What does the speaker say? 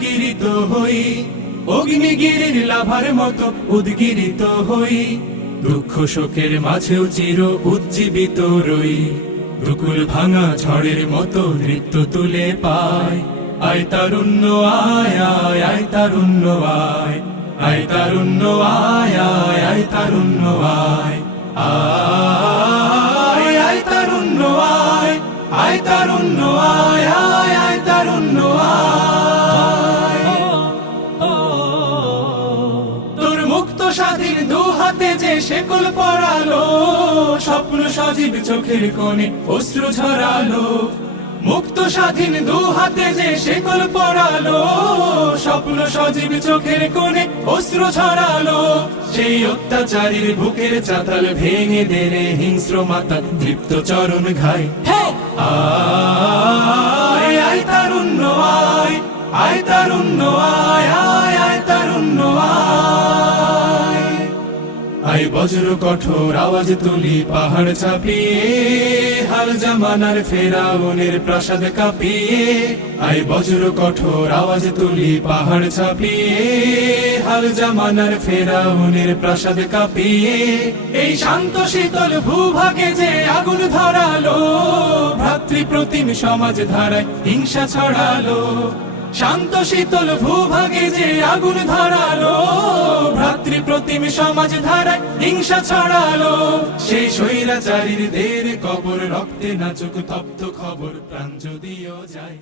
উদ্গিরিত হই, অগ্নিগিরির লাভার মতো উদ্গিরিত হই, দুঃখ শোকের মাঝেও চির উজ্জীবিত রই, দুকুল ভাঙা ঝড়ের মতো নৃত্য তুলে পায়। আয় তারুণ্য আয় আয় আয় তারুণ্য আয়, আয় তারুণ্য আয় আয় আয় তারুণ্য আয়, আয় আয় তারুণ্য আয়, আয় তারুণ্য আয় আয় আয় তারুণ্য আয়। তোর মুক্ত স্বাধীন দু হাতে যে শেকল পরালো, স্বপ্ন সজীব চোখের কোণে অশ্রু ঝরালো, মুক্ত স্বাধীন দু হাতে যে শেকল পরালো, স্বপ্ন সজীব চোখের কোণে অশ্রু ঝরালো, সেই অত্যাচারীর বুকের চাতাল ভেঙে দে রে হিংস্র মাতা তৃপ্ত চরণ ঘাই। আয় আয় তারুণ্য আয়, আয় তারুণ্য আয় আয় আয় তারুণ্য আয়। আয় বজ্র কঠোর আওয়াজ তুলি পাহাড় চাপিয়ে, হাল জামানার ফেরাউনের প্রাসাদ কাঁপিয়ে, আয় বজ্র কঠোর আওয়াজ তুলি পাহাড় চাপিয়ে, হাল জামানার ফেরাউনের প্রাসাদ কাঁপিয়ে, এই শান্ত শীতল ভূভাগে যে আগুন ধরালো, ভ্রাতৃপ্রতিম সমাজ ধারায় হিংসা ছড়ালো, শান্ত শীতল ভূভাগে যে আগুন ধরালো, ভ্রাতৃপ্রতিম সমাজ ধারায় হিংসা ছড়ালো, সেই স্বৈরাচারীর দের কবর রক্তে নাচুক তপ্ত খবর প্রাণ যদিও যায়।